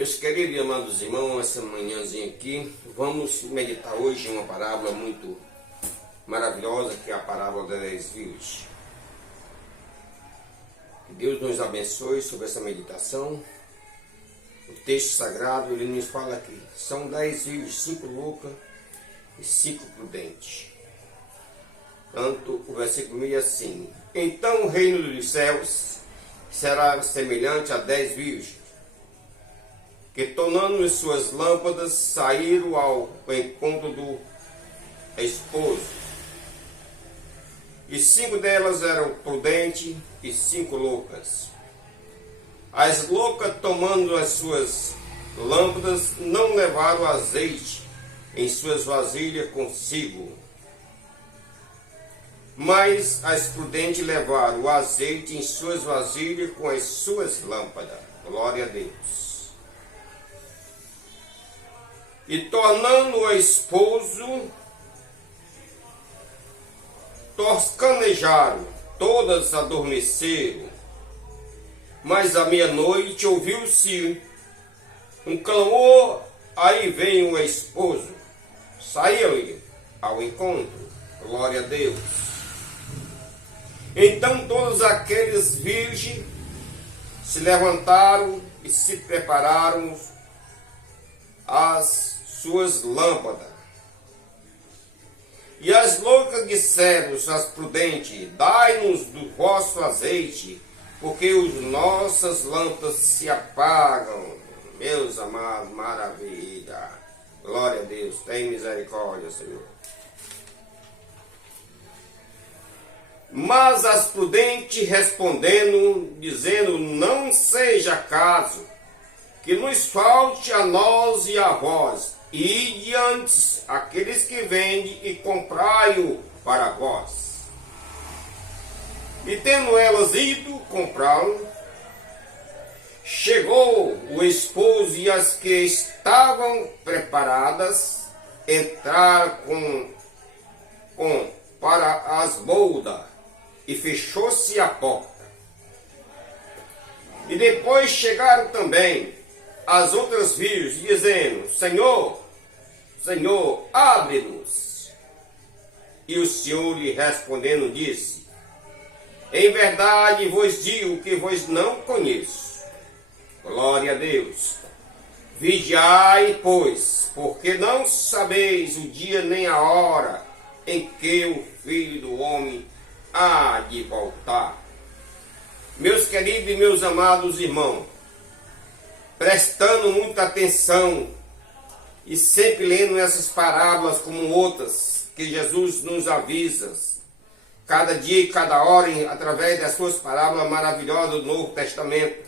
Meus queridos e amados irmãos, essa manhãzinha aqui, vamos meditar hoje em uma parábola muito maravilhosa, que é a parábola das 10 virgens. Que Deus nos abençoe sobre essa meditação. O texto sagrado, ele nos fala aqui, são 10 virgens, 5 loucas e 5 prudentes. Tanto o versículo diz assim: então o reino dos céus será semelhante a 10 virgens, que tornando as suas lâmpadas saíram ao encontro do esposo. E 5 delas eram prudentes e 5 loucas. As loucas, tomando as suas lâmpadas, não levaram azeite em suas vasilhas consigo, mas as prudentes levaram o azeite em suas vasilhas com as suas lâmpadas. Glória a Deus. E tornando o esposo, toscanejaram, todas adormeceram. Mas à meia-noite ouviu-se um clamor, aí vem o esposo. Saiu-lhe ao encontro. Glória a Deus. Então todos aqueles virgens se levantaram e se prepararam as suas lâmpadas. E as loucas disseram às prudentes: dai-nos do vosso azeite, porque as nossas lâmpadas se apagam. Meus amados, maravilha. Glória a Deus, tem misericórdia, Senhor. Mas as prudentes respondendo, dizendo: não seja caso que nos falte a nós e a vós, e diante aqueles que vendem e comprai-o para vós. E tendo elas ido comprá-lo, chegou o esposo, e as que estavam preparadas entraram para as bodas, e fechou-se a porta. E depois chegaram também as outras virgens, dizendo: Senhor, Senhor, abre-nos. E o Senhor lhe respondendo disse: em verdade vos digo que vos não conheço. Glória a Deus. Vigiai, pois, porque não sabeis o dia nem a hora em que o Filho do Homem há de voltar. Meus queridos e meus amados irmãos, prestando muita atenção e sempre lendo essas parábolas como outras que Jesus nos avisa, cada dia e cada hora, através das suas parábolas maravilhosas do Novo Testamento,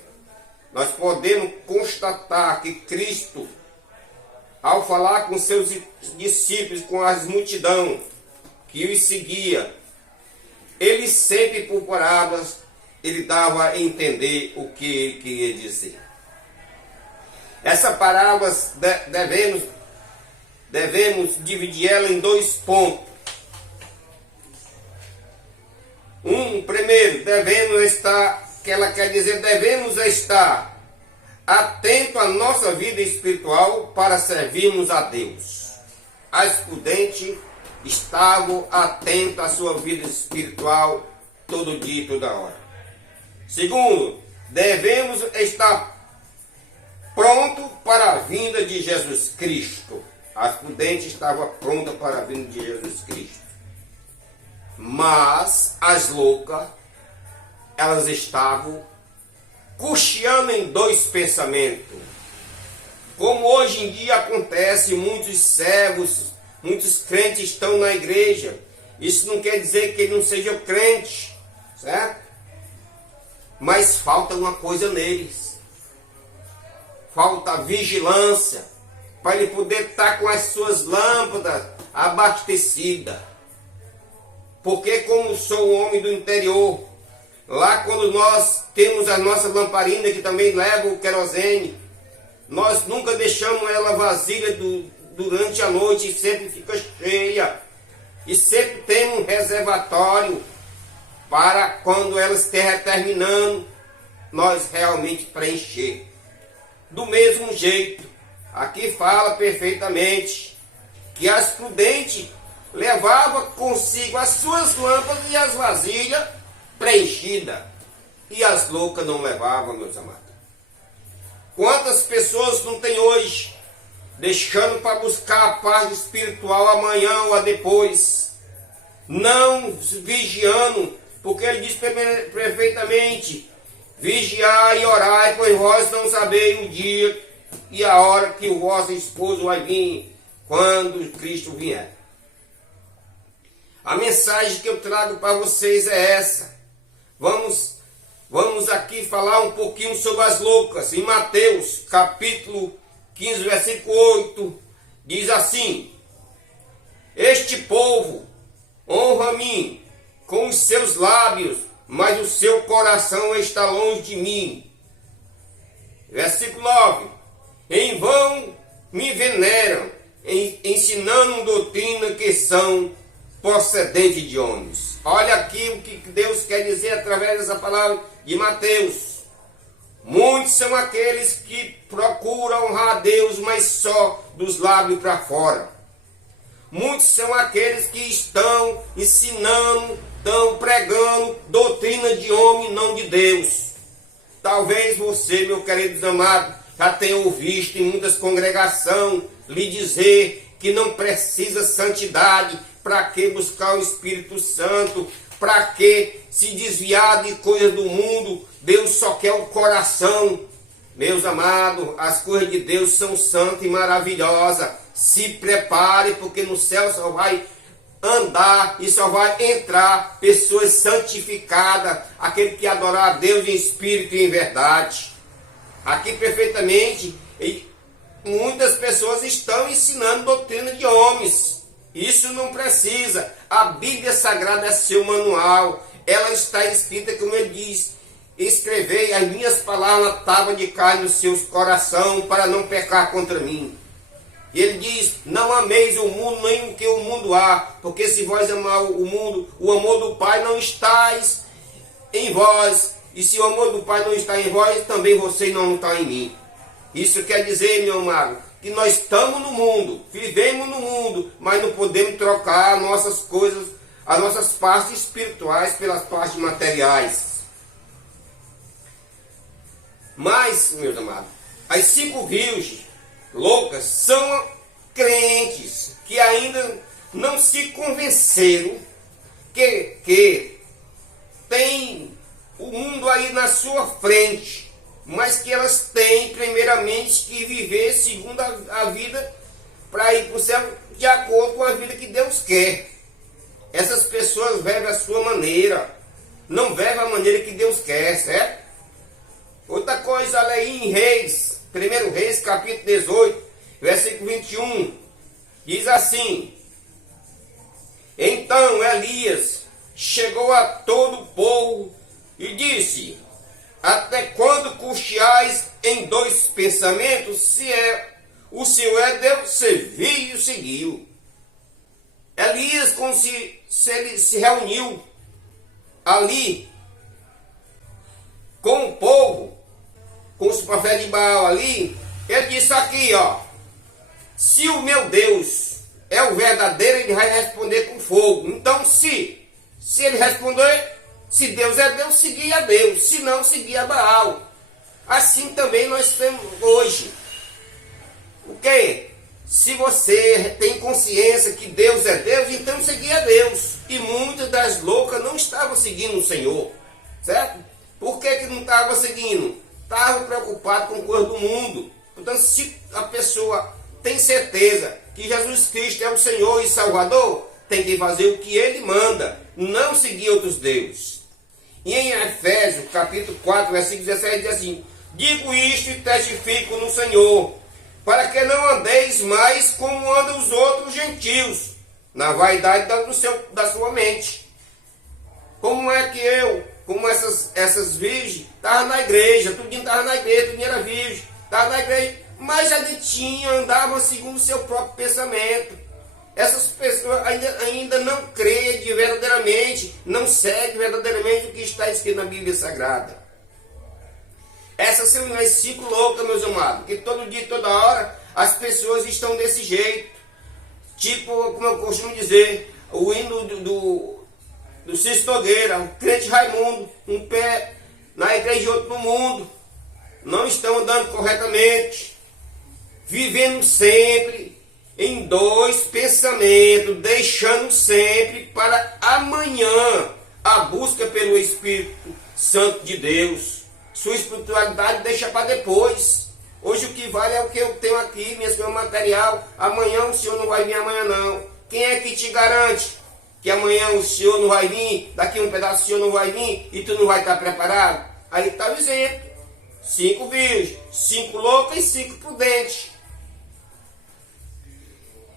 nós podemos constatar que Cristo, ao falar com seus discípulos, com as multidão que os seguia, ele sempre por parábolas, ele dava a entender o que ele queria dizer. Essa parábola devemos dividir ela em 2 pontos. Primeiro, devemos estar atento à nossa vida espiritual para servirmos a Deus. As prudentes estavam atentas à sua vida espiritual todo dia e toda hora. Segundo, devemos estar pronto para a vinda de Jesus Cristo. As prudentes estavam prontas para a vinda de Jesus Cristo. Mas as loucas, elas estavam cocheando em 2 pensamentos. Como hoje em dia acontece, muitos servos, muitos crentes estão na igreja. Isso não quer dizer que ele não seja crente, certo? Mas falta uma coisa neles. Falta vigilância, para ele poder estar com as suas lâmpadas abastecidas. Porque como sou um homem do interior, lá quando nós temos as nossas lamparinas, que também levam o querosene, nós nunca deixamos ela vazia durante a noite, e sempre fica cheia. E sempre tem um reservatório para quando ela esteja terminando, nós realmente preencher. do mesmo jeito. Aqui fala perfeitamente que as prudentes levavam consigo as suas lâmpadas e as vasilhas preenchidas, e as loucas não levavam, meus amados. Quantas pessoas não tem hoje, deixando para buscar a paz espiritual amanhã ou a depois, não vigiando, porque ele diz perfeitamente: vigiai e orai, pois vós não sabeis o dia e a hora que o vosso esposo vai vir, quando Cristo vier. A mensagem que eu trago para vocês é essa. Vamos aqui falar um pouquinho sobre as loucas. Em Mateus, capítulo 15, versículo 8, diz assim: este povo honra a mim com os seus lábios, mas o seu coração está longe de mim. Versículo 9: em vão me veneram, ensinando doutrina que são procedentes de homens. Olha aqui o que Deus quer dizer através dessa palavra de Mateus. Muitos são aqueles que procuram honrar a Deus, mas só dos lábios para fora. Muitos são aqueles que estão ensinando, estão pregando doutrina de homem, não de Deus. Talvez você, meu querido amado, já tenha ouvido em muitas congregações lhe dizer que não precisa santidade. Para que buscar o Espírito Santo? Para que se desviar de coisas do mundo? Deus só quer o coração. Meus amados, as coisas de Deus são santas e maravilhosas. Se prepare, porque no céu só vai andar e só vai entrar pessoas santificadas, aquele que adorar a Deus em espírito e em verdade. Aqui perfeitamente, muitas pessoas estão ensinando doutrina de homens. Isso não precisa. A Bíblia Sagrada é seu manual. Ela está escrita, como ele diz: escrevei as minhas palavras na tábua de carne nos seus corações, para não pecar contra mim. E ele diz: não ameis o mundo, nem o que o mundo há, porque se vós amar o mundo, o amor do Pai não está em vós. E se o amor do Pai não está em vós, também vocês não estão em mim. Isso quer dizer, meu amado, que nós estamos no mundo, vivemos no mundo, mas não podemos trocar nossas coisas, as nossas partes espirituais pelas partes materiais. Mas, meus amados, as 5 virgens loucas são crentes que ainda não se convenceram que tem o mundo aí na sua frente, mas que elas têm primeiramente que viver segundo a vida para ir para o céu de acordo com a vida que Deus quer. Essas pessoas vivem a sua maneira, não vivem a maneira que Deus quer, certo? Outra coisa, olha aí em Reis, 1 Reis capítulo 18, versículo 21, diz assim: então Elias chegou a todo o povo e disse: até quando cocheais em 2 pensamentos? O Senhor é Deus, serviu e o seguiu. Elias, como se ele se reuniu ali com o povo, com os profetas de Baal ali, ele disse aqui, ó: se o meu Deus é o verdadeiro, ele vai responder com fogo. Então, se ele responder, se Deus é Deus, seguir a Deus, se não, seguir a Baal. Assim também nós temos hoje. O quê? Se você tem consciência que Deus é Deus, então seguir a Deus. E muitas das loucas não estavam seguindo o Senhor, certo? Por que não estavam seguindo? Estavam preocupados com coisas do mundo. Portanto, se a pessoa tem certeza que Jesus Cristo é o Senhor e Salvador, tem que fazer o que Ele manda, não seguir outros deuses. E em Efésios, capítulo 4, versículo 17, diz assim: digo isto e testifico no Senhor, para que não andeis mais como andam os outros gentios, na vaidade da sua mente. Como é que como essas virgens, estavam na igreja, tudinho estava na igreja, tudinho era virgem, estava na igreja, mas já andavam segundo o seu próprio pensamento. Essas pessoas ainda não creem verdadeiramente, não seguem verdadeiramente o que está escrito na Bíblia Sagrada. Essas são as 5 loucas, meus amados, que todo dia, toda hora, as pessoas estão desse jeito. Tipo, como eu costumo dizer, o hino do Cícero Nogueira, o crente Raimundo, um pé na igreja e outro no mundo. Não estão andando corretamente, vivendo sempre em 2 pensamentos, deixando sempre para amanhã a busca pelo Espírito Santo de Deus. Sua espiritualidade deixa para depois. Hoje o que vale é o que eu tenho aqui, meu material. Amanhã o Senhor não vai vir amanhã não. Quem é que te garante que amanhã o Senhor não vai vir, daqui um pedaço o Senhor não vai vir e tu não vai estar preparado? Aí está o exemplo. 5 virgens, 5 loucas e 5 prudentes.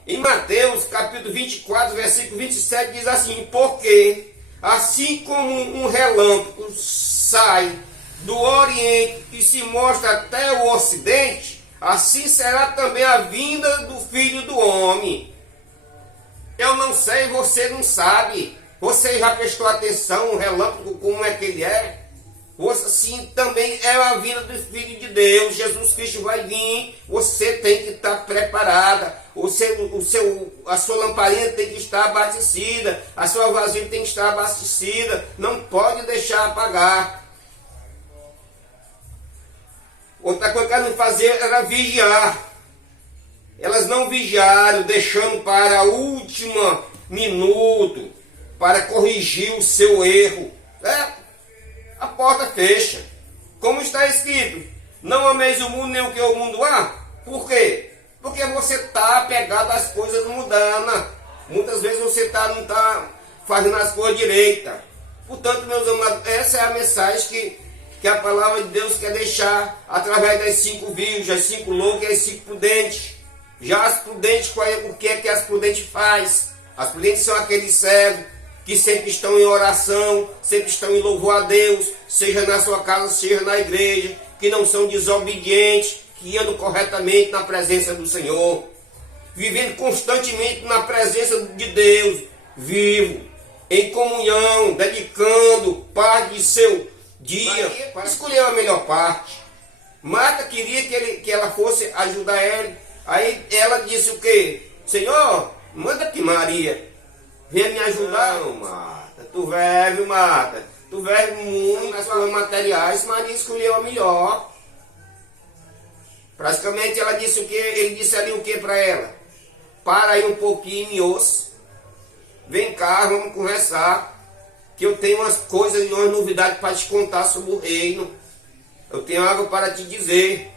Em Mateus capítulo 24, versículo 27 diz assim: porque assim como um relâmpago sai do Oriente e se mostra até o Ocidente, assim será também a vinda do Filho do Homem. Eu não sei, você não sabe. Você já prestou atenção no relâmpago, como é que ele é? Assim também é a vinda do Filho de Deus. Jesus Cristo vai vir. Você tem que estar preparada. A sua lamparina tem que estar abastecida. A sua vasilha tem que estar abastecida. Não pode deixar apagar. Outra coisa que elas não faziam era vigiar. Elas não vigiaram, deixando para o último minuto para corrigir o seu erro. A porta fecha. Como está escrito: não ameis o mundo nem o que o mundo há. Por quê? Porque você está apegado às coisas mundanas. Muitas vezes você não está fazendo as coisas direitas. Portanto, meus amados, essa é a mensagem que a palavra de Deus quer deixar através das 5 virgens, as 5 loucas e as 5 prudentes. Já as prudentes, o que é que as prudentes faz? As prudentes são aqueles servos que sempre estão em oração, sempre estão em louvor a Deus, seja na sua casa, seja na igreja, que não são desobedientes, que andam corretamente na presença do Senhor, vivendo constantemente na presença de Deus, vivo, em comunhão, dedicando parte de seu dia para escolher a melhor parte. Marta queria que ela fosse ajudar ele. Aí ela disse o quê? Senhor, manda que Maria venha me ajudar. Não, Marta, tu verve, Marta. Tu verve muito nas coisas materiais. Maria escolheu a melhor. Praticamente ela disse o quê? Ele disse ali o que para ela? Para aí um pouquinho, me ouça. Vem cá, vamos conversar. Que eu tenho umas coisas e umas novidades para te contar sobre o reino. Eu tenho algo para te dizer.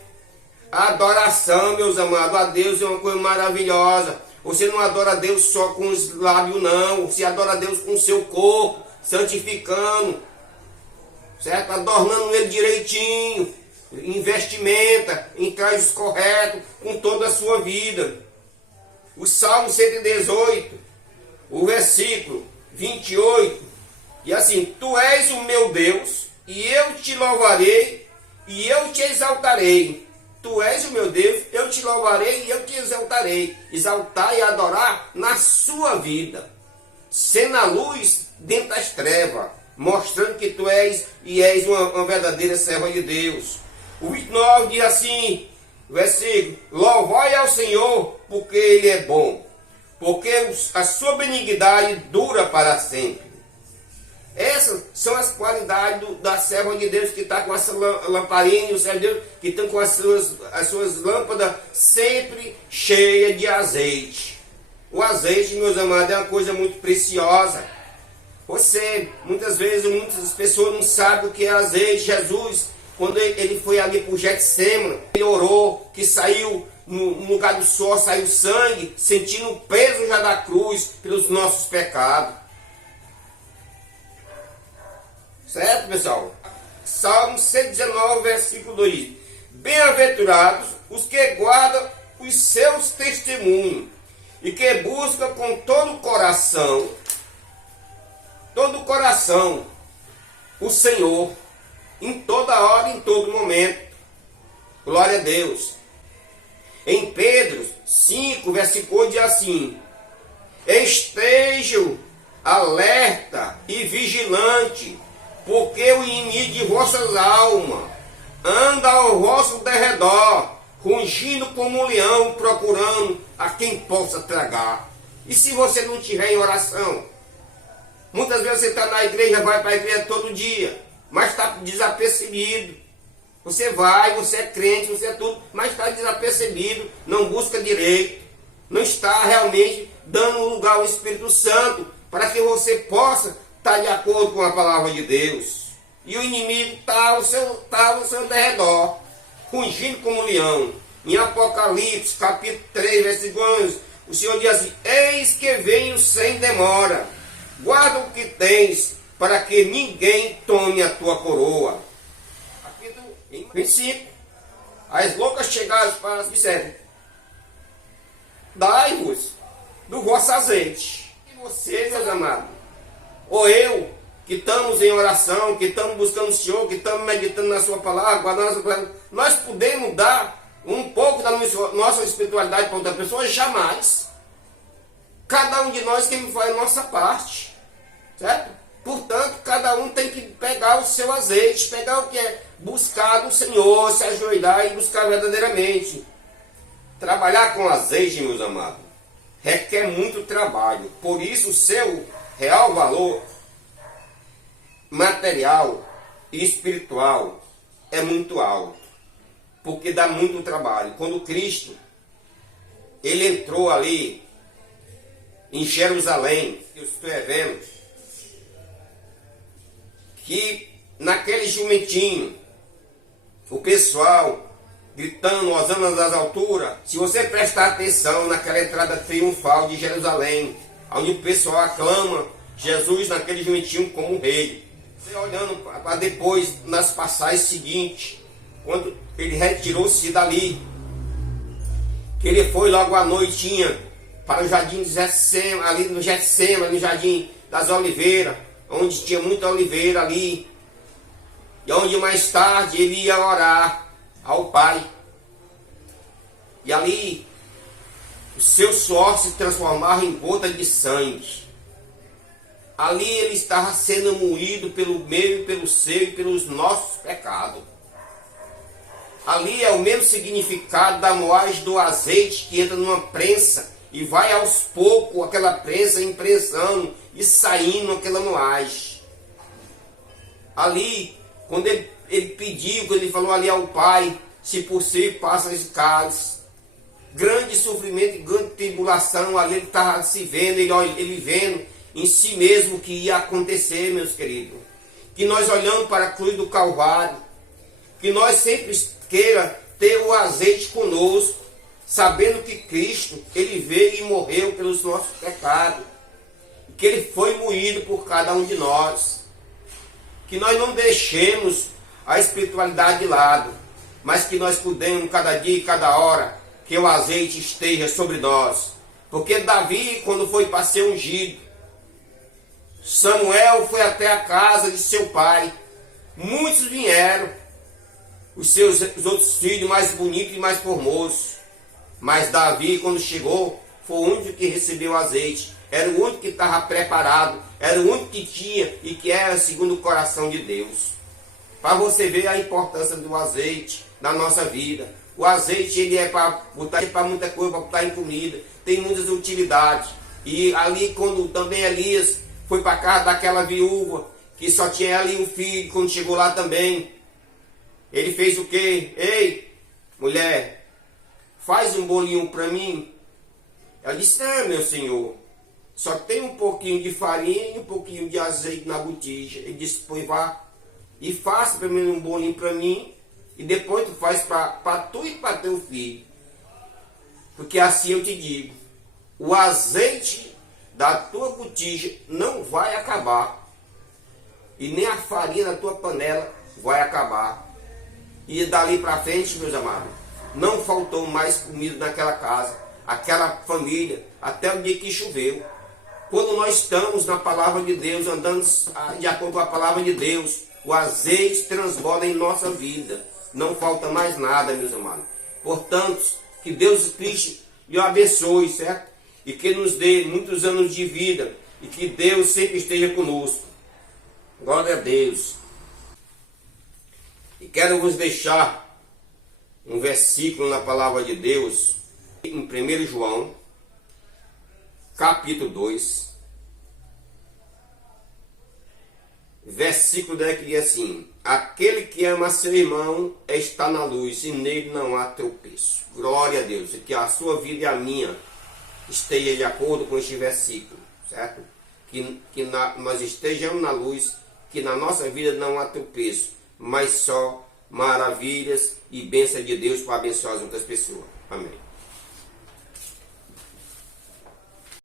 A adoração, meus amados, a Deus é uma coisa maravilhosa. Você não adora a Deus só com os lábios, não. Você adora a Deus com o seu corpo, santificando, certo? Adornando ele direitinho. Investimenta em trajes corretos com toda a sua vida. O Salmo 118, o versículo 28, e assim: tu és o meu Deus, e eu te louvarei, e eu te exaltarei. Tu és o meu Deus, eu te louvarei e eu te exaltarei. Exaltar e adorar na sua vida, sendo a luz dentro das trevas, mostrando que tu és e és uma verdadeira serva de Deus. O 29 diz assim, versículo: louvai ao Senhor, porque Ele é bom, porque a sua benignidade dura para sempre. Essas são as qualidades da serva de Deus, que está com essa lamparina, o servo de Deus que estão com as suas lâmpadas sempre cheias de azeite. O azeite, meus amados, é uma coisa muito preciosa. Muitas vezes, muitas pessoas não sabem o que é azeite. Jesus, quando ele foi ali para o Getsemane, ele orou, que saiu, no lugar do sol, saiu sangue, sentindo o peso já da cruz pelos nossos pecados. Certo, pessoal? Salmo 119, versículo 2. Bem-aventurados os que guardam os seus testemunhos e que buscam com todo o coração, o Senhor, em toda hora, em todo momento. Glória a Deus. Em Pedro 5, versículo 8, diz assim: estejam alerta e vigilante, porque o inimigo de vossas almas, anda ao vosso derredor, rugindo como um leão, procurando a quem possa tragar. E se você não estiver em oração? Muitas vezes você está na igreja, vai para a igreja todo dia, mas está desapercebido. Você vai, você é crente, você é tudo, mas está desapercebido, não busca direito, não está realmente dando lugar ao Espírito Santo para que você possa estar de acordo com a palavra de Deus. E o inimigo está ao seu derredor, rugindo como um leão. Em Apocalipse, capítulo 3, versículo 11, o Senhor diz assim: eis que venho sem demora, guarda o que tens, para que ninguém tome a tua coroa. Capítulo 25, as loucas chegaram para as disseram: dai-vos do vosso azeite. E vocês, meus amados, ou eu, que estamos em oração, que estamos buscando o Senhor, que estamos meditando na sua palavra, nós podemos dar um pouco da nossa espiritualidade para outra pessoa? Jamais. Cada um de nós tem que fazer a nossa parte, certo? Portanto, cada um tem que pegar o seu azeite, pegar o que é buscar do Senhor, se ajoelhar e buscar verdadeiramente. Trabalhar com azeite, meus amados, requer muito trabalho. Por isso, o seu real valor material e espiritual é muito alto, porque dá muito trabalho. Quando Cristo ele entrou ali em Jerusalém, eu estou vendo que naquele jumentinho o pessoal gritando, osando das alturas. Se você prestar atenção naquela entrada triunfal de Jerusalém, onde o pessoal aclama Jesus naquele jumentinho como rei, você olhando para depois nas passagens seguintes, quando ele retirou-se dali, que ele foi logo à noitinha para o jardim de Getsêmani, ali no Getsêmani, no jardim das oliveiras, onde tinha muita oliveira ali, e onde mais tarde ele ia orar ao Pai. E ali o seu suor se transformava em gota de sangue. Ali ele estava sendo moído pelo meu, pelo seu e pelos nossos pecados. Ali é o mesmo significado da moagem do azeite que entra numa prensa e vai aos poucos aquela prensa imprensando e saindo aquela moagem. Ali, quando ele pediu, quando ele falou ali ao Pai, se possível passa esse cálice. Grande sofrimento e grande tribulação, ali ele estava se vendo, ele vendo em si mesmo o que ia acontecer, meus queridos. Que nós olhamos para a cruz do Calvário, que nós sempre queira ter o azeite conosco, sabendo que Cristo, ele veio e morreu pelos nossos pecados, que ele foi moído por cada um de nós. Que nós não deixemos a espiritualidade de lado, mas que nós podemos cada dia e cada hora que o azeite esteja sobre nós. Porque Davi, quando foi para ser ungido, Samuel foi até a casa de seu pai. Muitos vieram, os outros filhos mais bonitos e mais formosos. Mas Davi, quando chegou, foi o único que recebeu azeite. Era o único que estava preparado. Era o único que tinha e que era segundo o coração de Deus. Para você ver a importância do azeite na nossa vida. O azeite ele é para botar para muita coisa, para botar em comida. Tem muitas utilidades. E ali, quando também Elias foi para casa daquela viúva, que só tinha ali um filho, quando chegou lá também, ele fez o quê? Ei, mulher, faz um bolinho para mim. Ela disse: ah, meu senhor, só tem um pouquinho de farinha e um pouquinho de azeite na botija. Ele disse: pois vá e faça primeiro um bolinho para mim, e depois tu faz para tu e para teu filho. Porque assim eu te digo, o azeite da tua botija não vai acabar, e nem a farinha da tua panela vai acabar. E dali para frente, meus amados, não faltou mais comida naquela casa, aquela família, até o dia que choveu. Quando nós estamos na palavra de Deus, andando de acordo com a palavra de Deus, o azeite transborda em nossa vida. Não falta mais nada, meus amados. Portanto, que Deus Cristo lhe abençoe, certo? E que nos dê muitos anos de vida. E que Deus sempre esteja conosco. Glória a Deus. E quero vos deixar um versículo na palavra de Deus, em 1 João, capítulo 2, versículo 10, que diz assim: aquele que ama seu irmão está na luz, e nele não há tropeço. Glória a Deus, e que a sua vida e a minha esteja de acordo com este versículo, certo? Nós estejamos na luz, que na nossa vida não há tropeço, mas só maravilhas e bênçãos de Deus para abençoar as outras pessoas. Amém.